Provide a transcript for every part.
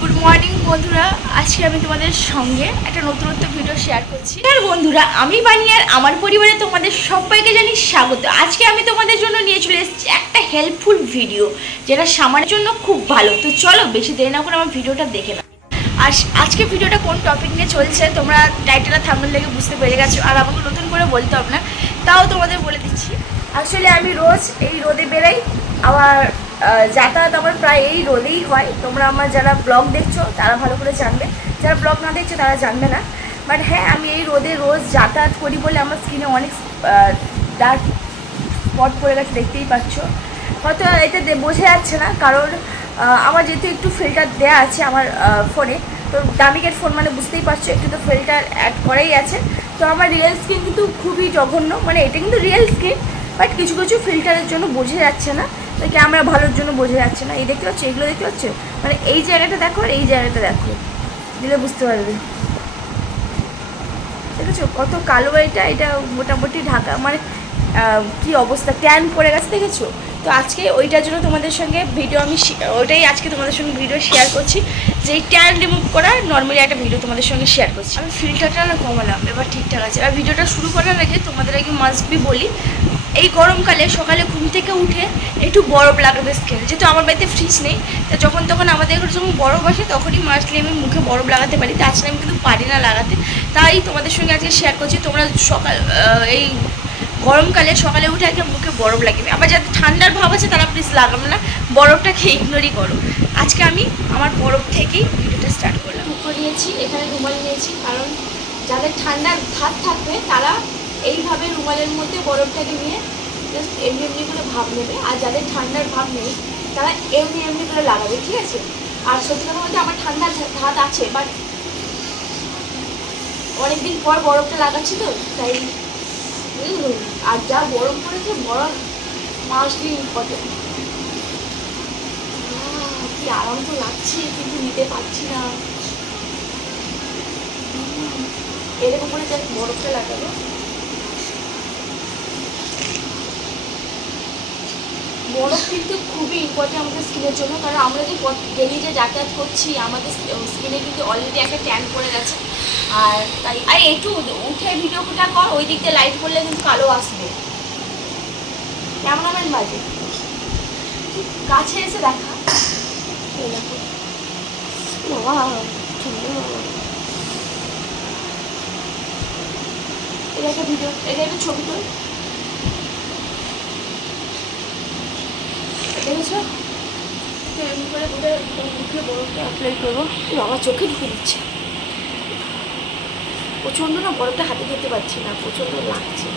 Good morning বন্ধুরা, আজকে আমি তোমাদের সঙ্গে একটা নতুনত্ব ভিডিও শেয়ার করছি। আর বন্ধুরা, আমি বানি আর আমার পরিবারে তোমাদের সবাইকে জানি স্বাগত। আজকে আমি তোমাদের জন্য নিয়ে চলে এসেছি একটা হেল্পফুল ভিডিও, যেটা সামানের জন্য খুব ভালো। তো চলো বেশি দেরি না করে আমার ভিডিওটা দেখে নাও। আর আজকে ভিডিওটা কোন টপিক নিয়ে চলছে তোমরা টাইটেল আর থাম্বনেল দেখে বুঝতে পেরে গেছো, আর আমাকে নতুন করে বলতে হবে না, তাও তোমাদের বলে দিচ্ছি। আসলে আমি রোজ এই রোদে বেরোই, আবার যাতায়াত আমার প্রায় এই রোদেই হয়। তোমরা আমার যারা ব্লগ দেখছো তারা ভালো করে জানবে, যারা ব্লগ না দেখছো তারা জানবে না। বাট হ্যাঁ, আমি এই রোদে রোজ যাতায়াত করি বলে আমার স্কিনে অনেক ডার্ক স্পট পড়ে গেছে, দেখতেই পাচ্ছ। হয়তো এটা বোঝা যাচ্ছে না, কারণ আমার যেহেতু একটু ফিল্টার দেওয়া আছে আমার ফোনে, তো দামিকের ফোন মানে বুঝতেই পারছো, একটু তো ফিল্টার অ্যাড করাই আছে। তো আমার রিয়েল স্কিন কিন্তু খুবই জঘন্য, মানে এটা কিন্তু রিয়েল স্কিন, বাট কিছু কিছু ফিল্টারের জন্য বোঝা যাচ্ছে না, ক্যামেরা ভালোর জন্য বোঝা যাচ্ছে না। এই দেখতে পাচ্ছ, এগুলো দেখতে পাচ্ছ, মানে এই জায়গাটা দেখো আর এই জায়গাটা দেখো, দিলে বুঝতে পারবে। দেখেছো কত কালো এটা, এটা মোটামুটি ঢাকা, মানে কি অবস্থা, ট্যান পড়ে গেছে, দেখেছো। তো আজকে ওইটার জন্য তোমাদের সঙ্গে ভিডিও আমি ওইটাই আজকে তোমাদের সঙ্গে ভিডিও শেয়ার করছি, যে এই ট্যান রিমুভ করা নর্মালি একটা ভিডিও তোমাদের সঙ্গে শেয়ার করছি। আমি ফিল্টারটা না কমালাম, এবার ঠিকঠাক আছে। আর ভিডিওটা শুরু করার আগে তোমাদের আগে মাস্ট বি বলি, এই গরমকালে সকালে ঘুম থেকে উঠে একটু বরফ লাগাবে স্কিন। যেহেতু আমার বাড়িতে ফ্রিজ নেই, তা যখন তখন আমাদের ঘরে যখন বরফ আসে তখনই মাস্টলি আমি মুখে বরফ লাগাতে পারি, তাছাড়া আমি কিন্তু পারি না লাগাতে। তাই তোমাদের সঙ্গে আজকে শেয়ার করছি, তোমরা এই গরমকালে সকালে উঠে আগে মুখে বরফ লাগবে। আবার যাদের ঠান্ডার ভাব আছে তারা প্লিজ লাগাবে না, বরফটা খেয়ে ইগনোরই করো। আজকে আমি আমার বরফ থেকেই ভিডিওটা স্টার্ট করলাম। মুখ নিয়েছি, এখানে রুমাল নিয়েছি, কারণ যাদের ঠান্ডার ভাব থাকবে তারা এইভাবে রুমালের মধ্যে বরফটাকে নিয়ে জাস্ট এমনি এমনি করে ভাব নেবে, আর যাদের ঠান্ডার ভাব নেই তারা এমনি এমনি করে লাগাবে, ঠিক আছে। আর সত্যি কথা বলতে আমার ঠান্ডার হাত আছে, বাট অনেকদিন পর বরফটা লাগাচ্ছি তো তাই। আর যা গরম পড়েছে, বরফ মাসলি ইম্পর্টেন্ট। কি আরাম তো লাগছে, কিন্তু নিতে পারছি না। এরকম করে যা বরফটা লাগাবো, বরফ কিন্তু খুবই ইম্পর্টেন্ট আমাদের স্কিনের জন্য, কারণ আমরা যে ডেলি যে যাতায়াত করছি আমাদের স্কিনে কিন্তু অলরেডি একটা ট্যান পড়ে গেছে। আর তাই আর একটু উঠে ভিডিওটা কর, ওই দিক দিয়ে লাইট করলে কিন্তু কালো আসবে। ক্যামেরাম্যান বাজে, কাছে এসে দেখা। এটা একটা ভিডিও, এটা একটা ছবি তোল, দেখেছো। এমনি করে মুখে বরফটা অ্যাপ্লাই করবো, বাবা চোখে ঢুকে দিচ্ছে প্রচণ্ড না, বরফটা হাতে ধরতে পারছি না, প্রচণ্ড লাগছে।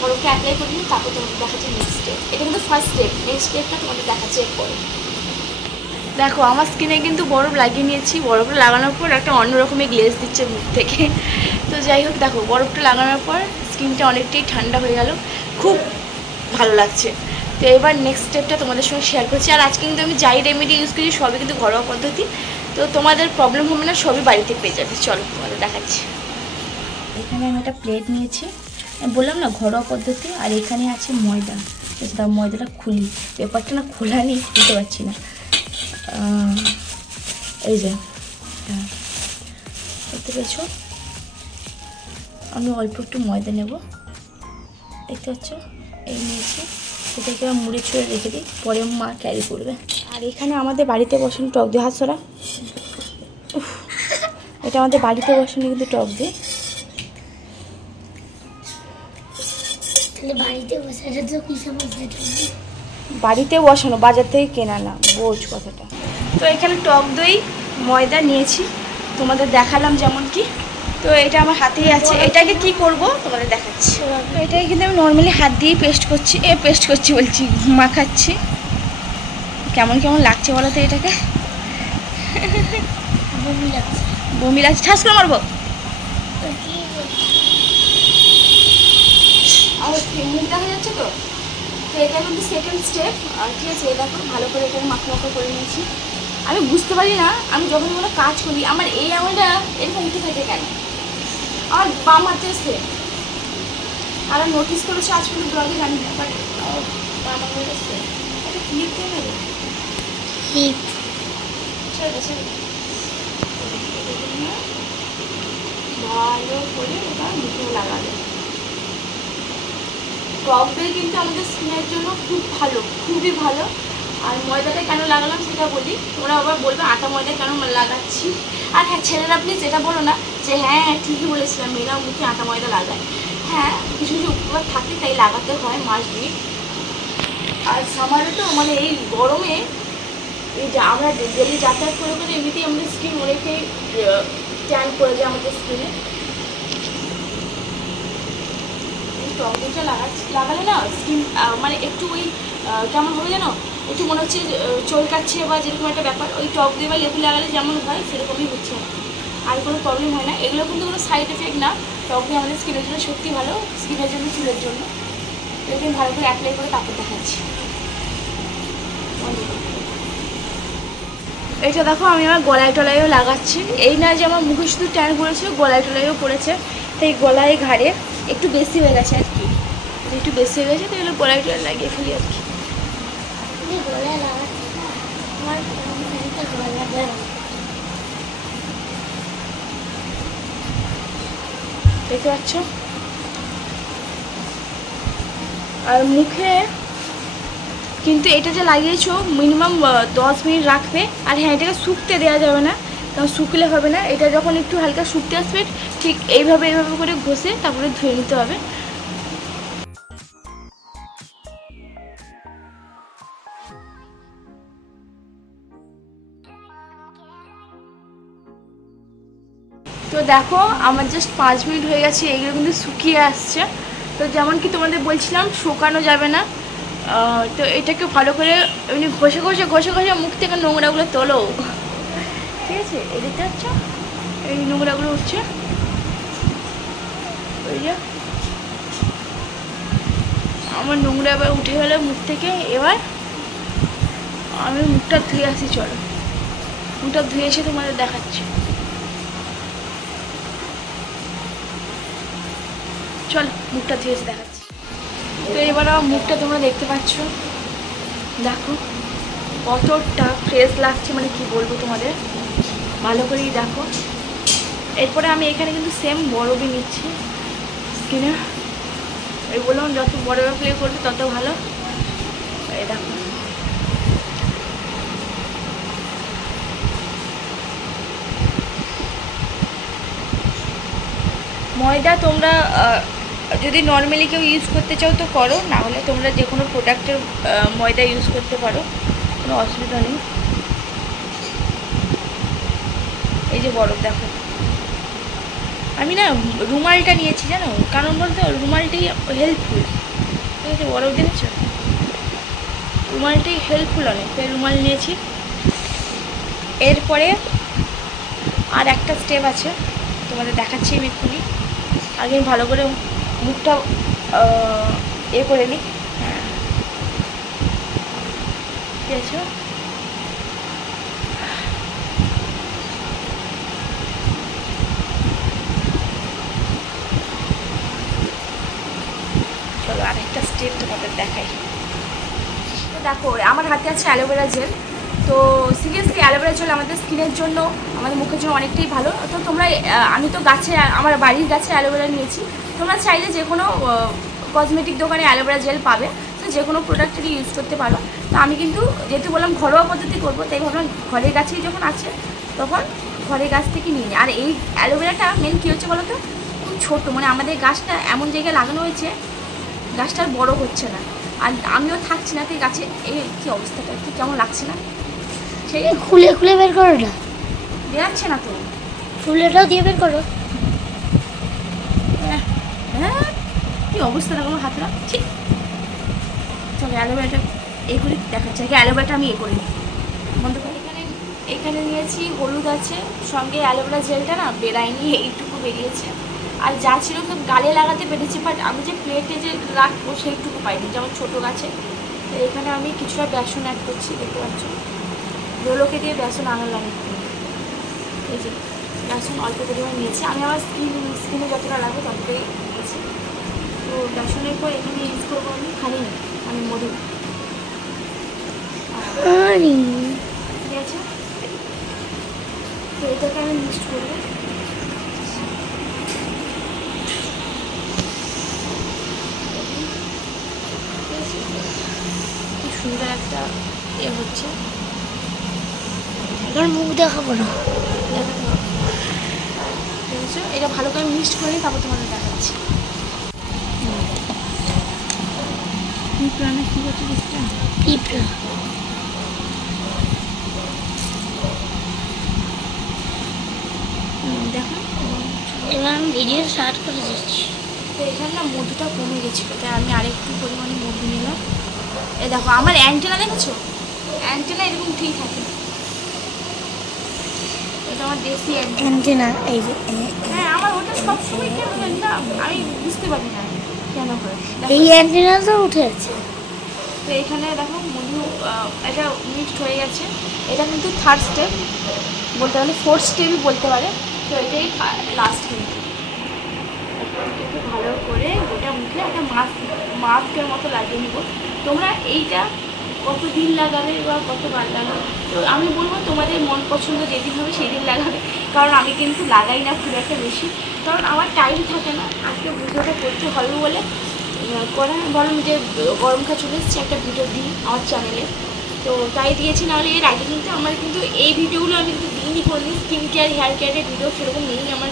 বরফটা অ্যাপ্লাই করে নিই, তারপর তোমাদের দেখাচ্ছে নেক্সট স্টেপ। এটা কিন্তু ফার্স্ট স্টেপ, নেক্সট স্টেপটা তোমাদের দেখাচ্ছে এরপরে। দেখো আমার স্কিনে কিন্তু বরফ লাগিয়ে নিয়েছি, বরফটা লাগানোর পর একটা অন্যরকমের গ্লেজ দিচ্ছে মুখ থেকে। তো যাই হোক, দেখো বরফটা লাগানোর পর স্কিনটা অনেকটাই ঠান্ডা হয়ে গেল, খুব ভালো লাগছে। তো এবার নেক্সট স্টেপটা তোমাদের সঙ্গে শেয়ার করছি। আর আজকে কিন্তু আমি যাই রেমেডি ইউজ করি সবই কিন্তু ঘরোয়া পদ্ধতি, তো তোমাদের প্রবলেম হবে না, সবই বাড়িতে পেয়ে যাবে। চলো তোমাদের দেখাচ্ছি। এখানে আমি একটা প্লেট নিয়েছি, বললাম না ঘরোয়া পদ্ধতি, আর এখানে আছে ময়দা। তার ময়দাটা খুলি, পেপারটা না খোলা নেই, খুলতে পারছি না। এই যে দেখতে পেয়েছো, আমি অল্প একটু ময়দা নেব, দেখতে পাচ্ছ, এই নিয়েছি। এটাকে মুড়ে ছুঁড়ে রেখে দিই, পরে মা ক্যারি করবে। আর এখানে আমাদের বাড়িতে বসানো টক দিয়ে, হাত সরা, এটা আমাদের বাড়িতে বসানো কিন্তু টক দিয়ে। বাড়িতে বসানো, বাজার থেকে কেনা না, বোঝ কথাটা। তো এখানে টক দই ময়দা নিয়েছি, তোমাদের দেখালাম যেমন কি। তো এটা আমার হাতেই আছে, এটাকে কি করব তোমাদের দেখাচ্ছি। তো এটাকে কিন্তু আমি নর্মালি হাত দিয়েই পেস্ট করছি বলছি, মাখাচ্ছি। কেমন কেমন লাগছে বলো তো এটাকে? বমি লাগছে, ঠাস করে মারবো। আর মুখ দেখা যাচ্ছে তো। তো এটা কিন্তু সেকেন্ড স্টেপ, আর ঠিক আছে, এটা ভালো করে এখানে মাখা করে নিয়েছি। আমি বুঝতে পারি না, আমি যখন কোনো কাজ করি আমার এই আঙুলটা এরকম উঠে থাকে কেন, আমার বাম হাতে সে আর নোটিস করেছে আজ কিন্তু ব্লগে জানি না, বাট বাম হাতে সে একটা ক্লিপ দিয়ে নেবে, ক্লিপ ছেড়ে ছেড়ে ভালো করে ওটা মুখে লাগাবে। টক দই কিন্তু আমাদের স্কিনের জন্য খুব ভালো, খুবই ভালো। আর ময়দাটা কেন লাগালাম সেটা বলি, তোমরা আবার বলবে আটা ময়দা কেন লাগাচ্ছি। আর হ্যাঁ, ছেলেরা প্লিজ এটা বলো না যে হ্যাঁ ঠিকই বলেছিলাম মেয়েরা মুখে আটা ময়দা লাগায়। হ্যাঁ, কিছু কিছু উপকার থাকে তাই লাগাতে হয় মাস্ট বি। আর সামারে তো মানে এই গরমে এই যে আমরা ডেলি যাতায়াত করে করে এমনিতেই আমাদের স্কিন অনেকেই ট্যান করে যায় আমাদের স্কিনে। টক দইটা লাগালে না স্কিন মানে একটু ওই কেমন হবে জানো, একটু মনে হচ্ছে চলকাচ্ছে বা যেরকম একটা ব্যাপার। ওই টক দই বা লেবু লাগালে যেমন হয় সেরকমই হচ্ছে, আর কোনো প্রবলেম হয় না। এগুলো কিন্তু কোনো সাইড এফেক্ট না। টক দই আমাদের স্কিনের জন্য সত্যি ভালো, স্কিনের জন্য, চুলের জন্য। এরকম ভালো করে অ্যাপ্লাই করে তারপর দেখাচ্ছি। এটা দেখো আমি আমার গলায় টলায়ও লাগাচ্ছি। এই না যে আমার মুখে শুধু ট্যান পড়েছে, গলায় টলায়ও পড়েছে, তাই গলায় ঘাড়ে একটু বেশি হয়ে গেছে আর কি, একটু বেশি হয়ে গেছে, তাই গলায় টলায় লাগিয়ে ফেলি আর কি। দেখতে পাচ্ছ? আর মুখে কিন্তু এটা যে লাগিয়েছো মিনিমাম 10 মিনিট রাখবে। আর হ্যাঁ, এটাকে শুকতে দেওয়া যাবে না, কারণ শুকলে হবে না। এটা যখন একটু হালকা শুকতে আসবে ঠিক এইভাবে করে ঘষে তারপরে ধুয়ে নিতে হবে। তো দেখো আমার জাস্ট 5 মিনিট হয়ে গেছে, এগুলো কিন্তু শুকিয়ে আসছে। তো যেমন কি তোমাদের বলছিলাম শুকানো যাবে না, তো এটাকে ভালো করে এমনি ঘষে ঘষে মুখ থেকে নোংরাগুলো তোলো, ঠিক আছে? এই দেখতে পাচ্ছ এই নোংরাগুলো উঠছে, ওই যে আমার নোংরা এবার উঠে গেলে মুখ থেকে। এবার আমি মুখটা ধুয়ে আসি, চলো মুখটা ধুয়ে এসে তোমাদের দেখাচ্ছি। চলো মুখটা ধুয়ে এসে দেখাচ্ছি। তো এবার আমার মুখটা তোমরা দেখতে পাচ্ছ, দেখো কতটা ফ্রেশ লাগছে, মানে কি বলবো তোমাদের, ভালো করেই দেখো। এরপরে আমি এখানে কিন্তু সেম বরফই নিচ্ছি স্কিনে। এই বললাম যত বরফ অ্যাপ্লাই করবে তত ভালো। এই দেখো ময়দা তোমরা যদি নর্মালি কেউ ইউজ করতে চাও তো করো, না হলে তোমরা যে কোনো প্রোডাক্টের ময়দা ইউজ করতে পারো, কোনো অসুবিধা নেই। এই যে বরফ দেখো, আমি না রুমালটা নিয়েছি জানো, কারণ বলতে রুমালটাই হেল্পফুল, ঠিক আছে? বরফ দেখেছ, রুমালটাই হেল্পফুল অনেক, তাই রুমাল নিয়েছি। এরপরে আর একটা স্টেপ আছে, তোমাদের দেখাচ্ছি আমি এক্ষুনি। আগে আমি ভালো করে মুখটা এ করে নিই, ঠিক আছে? চলো আরেকটা স্টেপ তোমাদের দেখাই। তো দেখো আমার হাতে আছে অ্যালোভেরা জেল। তো সিরিয়াসলি অ্যালোভেরা জেল আমাদের স্কিনের জন্য, আমাদের মুখের জন্য অনেকটাই ভালো। তো তোমরা আমি তো গাছে, আমার বাড়ির গাছে অ্যালোভেরা নিয়েছি। তোমরা চাইলে যে কোনো কসমেটিক দোকানে অ্যালোভেরা জেল পাবে, তো যে কোনো প্রোডাক্টেরই ইউজ করতে পারো। তো আমি কিন্তু যেহেতু বললাম ঘরোয়া পদ্ধতি করবো, তাই ভাবলাম ঘরের গাছেই যখন আছে তখন ঘরের গাছ থেকে নিয়ে নিই। আর এই অ্যালোভেরাটা মেন কী হচ্ছে বলো তো, খুব ছোটো, মানে আমাদের গাছটা এমন জায়গায় লাগানো হয়েছে গাছটা আর বড়ো হচ্ছে না। আর আমিও থাকছি না, তাই গাছে এই কী অবস্থাটা, কি কেমন লাগছে না? সেই খুলে খুলে বের করো না, বেরাচ্ছে না তো, ফুলেটাও দিয়ে বের করো। হ্যাঁ কী অবস্থা দেখো হাতটা, ঠিক। চলো অ্যালোভেরাটা এই করে দেখাচ্ছে, আগে অ্যালোভেরাটা আমি করে নিই বন্ধ করে। এখানে নিয়েছি হলুদ আছে, সঙ্গে অ্যালোভেরা জেলটা না বেরায়নি, এইটুকু বেরিয়েছে। আর যা ছিল সব গালে লাগাতে পেরেছি, বাট আমি যে প্লেটে যে রাখবো সেইটুকু পাইনি, যেমন ছোটো গাছে। তো এখানে আমি কিছুটা বেসন অ্যাড করছি, দেখতে পাচ্ছ, রোলোকে দিয়ে বেসন আনালাম। এই যে বেসন অল্প পরিমাণ নিয়েছি। আমি আমার স্কিনে যতটা লাগবে ততটাই নিয়েছি। তো বেসনের পর এখানে ইউজ করবো আমি হানি, মানে মধু। ঠিক আছে, তো এটাকে আমি মিক্সড করবো। খুব সুন্দর একটা হচ্ছে। এবার মুখ দেখাবো না, এটা ভালো করে মিক্সড করে তারপর তোমাদের দেখাচ্ছি। পিঁপড়া কি করছে পিঁপড়া? পিঁপড়া। দেখো এবার আমি ভিডিও স্টার্ট করে দিচ্ছি। তো এখানে না মধুটা কমে গেছিলো, তাই আমি আরেকটু পরিমাণে মধু নিলাম। এ দেখো আমার অ্যান্টেনা দেখেছো, অ্যান্টেনা এরকম ঠিক থাকে। এটা আমার দেশি অ্যান্টেনা। এই যে হ্যাঁ, আমার ওটা সবসময় কেন জানি না, আমি বুঝতে পারি না কেন হয়। এই অ্যান্টেনা তো উঠে আছে। তো এখানে দেখো মধু এটা মিক্সড হয়ে গেছে। এটা কিন্তু থার্ড স্টেপ বলতে পারে, ফোর্থ স্টেপই বলতে পারে। তো এটাই লাস্ট কিন্তু একটু ভালো করে গোটা মুখে একটা মাস্কের মতো লাগিয়ে নিব। তোমরা এইটা কতদিন লাগাবে বা কতবার লাগাবে, তো আমি বলবো তোমাদের মন পছন্দ যেদিন হবে সেই দিন লাগাবে। কারণ আমি কিন্তু লাগাই না খুব একটা বেশি, কারণ আমার টাইম থাকে না। আজকে ভিডিওটা করতে হবে বলে বললাম যে গরমকাল চলে এসেছে, একটা ভিডিও দিই আমার চ্যানেলে, তো তাই দিয়েছি। নাহলে এর আগে কিন্তু আমার কিন্তু এই ভিডিওগুলো আমি কিন্তু দিইনি কোনোদিন। স্কিন কেয়ার হেয়ার কেয়ারের ভিডিও সেরকম নেই আমার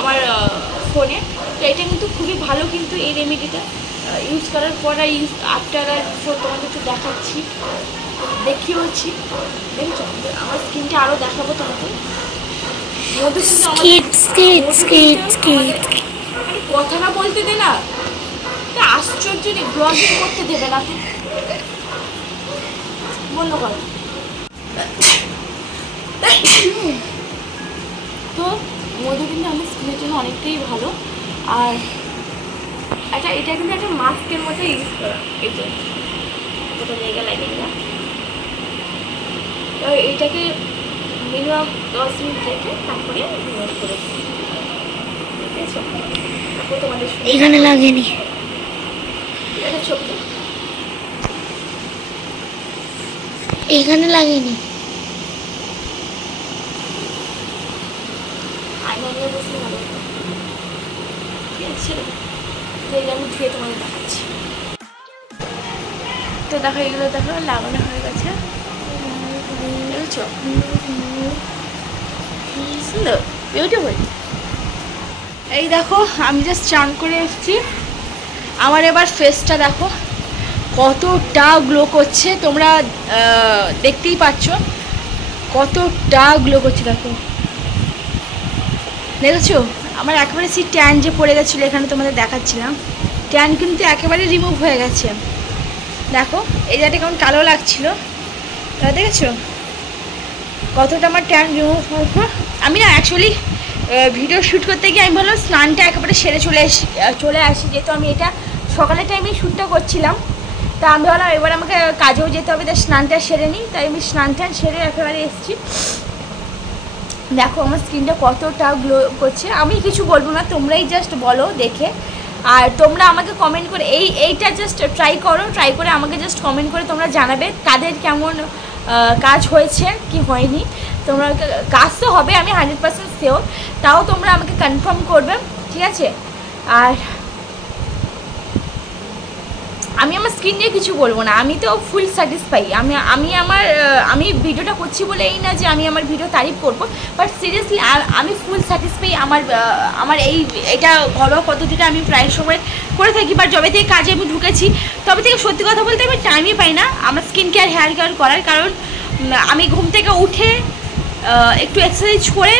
আমার ফোনে। তো এটা কিন্তু খুবই ভালো, কিন্তু এই রেমেডিটা ইউজ করার পর আফটার আর বিফোর তোমাদের একটু দেখাচ্ছি, দেখিয়ে হচ্ছি। দেখেছো আমার স্কিনটা আরও দেখাবো তোমাকে। কথা না বলতে দে না, আশ্চর্য নেই, ব্লগিং করতে দেবে না তো, বন্ধ কর। তো মধু কিন্তু আমার স্কিনের জন্য অনেকটাই ভালো। আর এটা কিন্তু একটা মাস্কের মতো ইউজ করা। এই যে কোথাও জায়গা লাগে না, তো এইটাকে মিনিমাম 10 মিনিট রেখে তারপরে ইউজ করে। ঠিক আছে, তারপর তোমাদের এখানে লাগেনি, এটা ছবি এখানে লাগেনি। আয়না নিয়ে বসলে ভালো হতো। ঠিক আছে, তো এটা আমি ধুয়ে তোমাদের দেখাচ্ছি। তো দেখো এগুলো দেখো লাগানো হয়ে গেছে, বুঝছো? সুন্দর, বিউটিফুল। এই দেখো আমি জাস্ট চান করে এসেছি। আমার এবার ফেসটা দেখো কতটা গ্লো করছে, তোমরা দেখতেই পাচ্ছ কতটা গ্লো করছে। দেখো দেখেছো আমার একেবারে সেই ট্যান যে পড়ে গেছিলো এখানে তোমাদের দেখাচ্ছিলাম, ট্যান কিন্তু একেবারে রিমুভ হয়ে গেছে। দেখো এই জায়গাটা কেমন কালো লাগছিল, দেখেছো কতটা আমার ট্যান রিমুভ হয়েছে। আমি না অ্যাকচুয়ালি ভিডিও শ্যুট করতে গিয়ে আমি ভাবলাম স্নানটা একেবারে সেরে চলে আসি, যেহেতু আমি এটা সকালের টাইমে শ্যুটটা করছিলাম। তা আমি ভাবলাম এবার আমাকে কাজেও যেতে হবে, তাই স্নানটা সেরে নিই, তাই আমি স্নান টান সেরে একেবারে এসেছি। দেখো আমার স্কিনটা কতটা গ্লো করছে। আমি কিছু বলবো না, তোমরাই জাস্ট বলো দেখে। আর তোমরা আমাকে কমেন্ট করে এইটা জাস্ট ট্রাই করে আমাকে জাস্ট কমেন্ট করে তোমরা জানাবে কাদের কেমন কাজ হয়েছে কি হয়নি। তোমরা কাজ তো হবে, আমি 100% শিওর, তাও তোমরা আমাকে কনফার্ম করবে, ঠিক আছে? আর আমি আমার স্কিন নিয়ে কিছু বলবো না, আমি তো ফুল স্যাটিসফাই। আমি ভিডিওটা করছি বলে এই না যে আমি আমার ভিডিও তারিফ করবো, বাট সিরিয়াসলি আমি ফুল স্যাটিসফাই। আমার এটা ঘরোয়া পদ্ধতিটা আমি প্রায় সময় করে থাকি, বাট যবে থেকে কাজে আমি ঢুকেছি তবে থেকে সত্যি কথা বলতে আমি টাইমই পাই না আমার স্কিন কেয়ার হেয়ার কেয়ার করার। কারণ আমি ঘুম থেকে উঠে একটু এক্সারসাইজ করে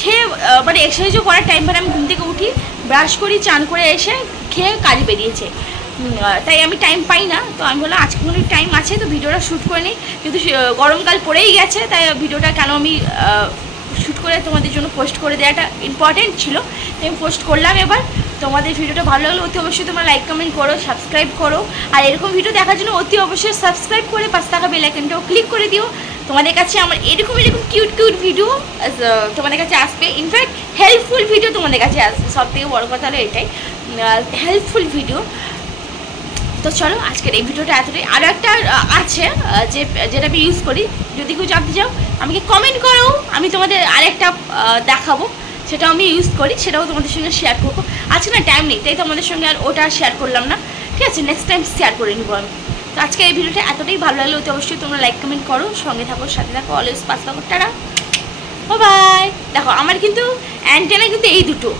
খেয়ে, মানে এক্সারসাইজও করার টাইম পাই না। আমি ঘুম থেকে উঠি, ব্রাশ করি, চান করে এসে খেয়ে কাজ বেরিয়েছে, তাই আমি টাইম পাই না। তো আমি বললাম আজকে কোনো টাইম আছে তো ভিডিওটা শ্যুট করে নিই, কিন্তু গরমকাল পড়েই গেছে, তাই ভিডিওটা কেন আমি শ্যুট করে তোমাদের জন্য পোস্ট করে দেওয়াটা ইম্পর্টেন্ট ছিল, তাই আমি পোস্ট করলাম। এবার তোমাদের ভিডিওটা ভালো লাগলে অতি অবশ্যই তোমরা লাইক কমেন্ট করো, সাবস্ক্রাইব করো। আর এরকম ভিডিও দেখার জন্য অতি অবশ্যই সাবস্ক্রাইব করে পাশে থাকা বেল আইকনটাও ক্লিক করে দিও, তোমাদের কাছে আমার এরকম কিউট ভিডিও তোমাদের কাছে আসবে। ইনফ্যাক্ট হেল্পফুল ভিডিও তোমাদের কাছে আসবে। সব থেকে বড়ো কথা হলো এটাই, হেল্পফুল ভিডিও। তো চলো আজকের এই ভিডিওটা এতটাই। আরও একটা আছে যেটা আমি ইউজ করি, যদি কেউ জানতে চাও আমাকে কমেন্ট করো, আমি তোমাদের আরেকটা দেখাবো, সেটাও আমি ইউজ করি, সেটাও তোমাদের সঙ্গে শেয়ার করবো। আজকে না টাইম নেই, তাই তোমাদের সঙ্গে আর ওটা শেয়ার করলাম না, ঠিক আছে, নেক্সট টাইম শেয়ার করে নেবো আমি। তো আজকে এই ভিডিওটা এতটাই ভালো লাগলো, অতি অবশ্যই তোমরা লাইক কমেন্ট করো, সঙ্গে থাকো, সাথে থাকো, অলওয়েজ পাস থাকো, টাটা, বাই। দেখো আমার কিন্তু অ্যান্টেনা কিন্তু এই দুটো,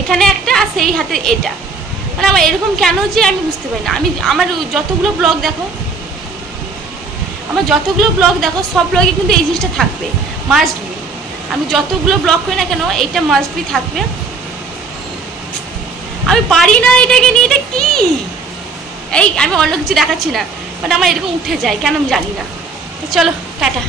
এখানে একটা আর সেই হাতে এটা, মানে আমার এরকম কেন যে আমি বুঝতে পারি না। আমার যতগুলো ব্লগ দেখো, সব ব্লগে কিন্তু এই জিনিসটা থাকবে, মাস্ট বি। আমি যতগুলো ব্লগ করি না কেন এইটা মাস্ট বি থাকবে। আমি পারি না এটাকে নিয়ে, এটা কি, এই আমি অন্য কিছু দেখাচ্ছি না, বাট আমার এরকম উঠে যায় কেন আমি জানি না। তো চলো টাটা।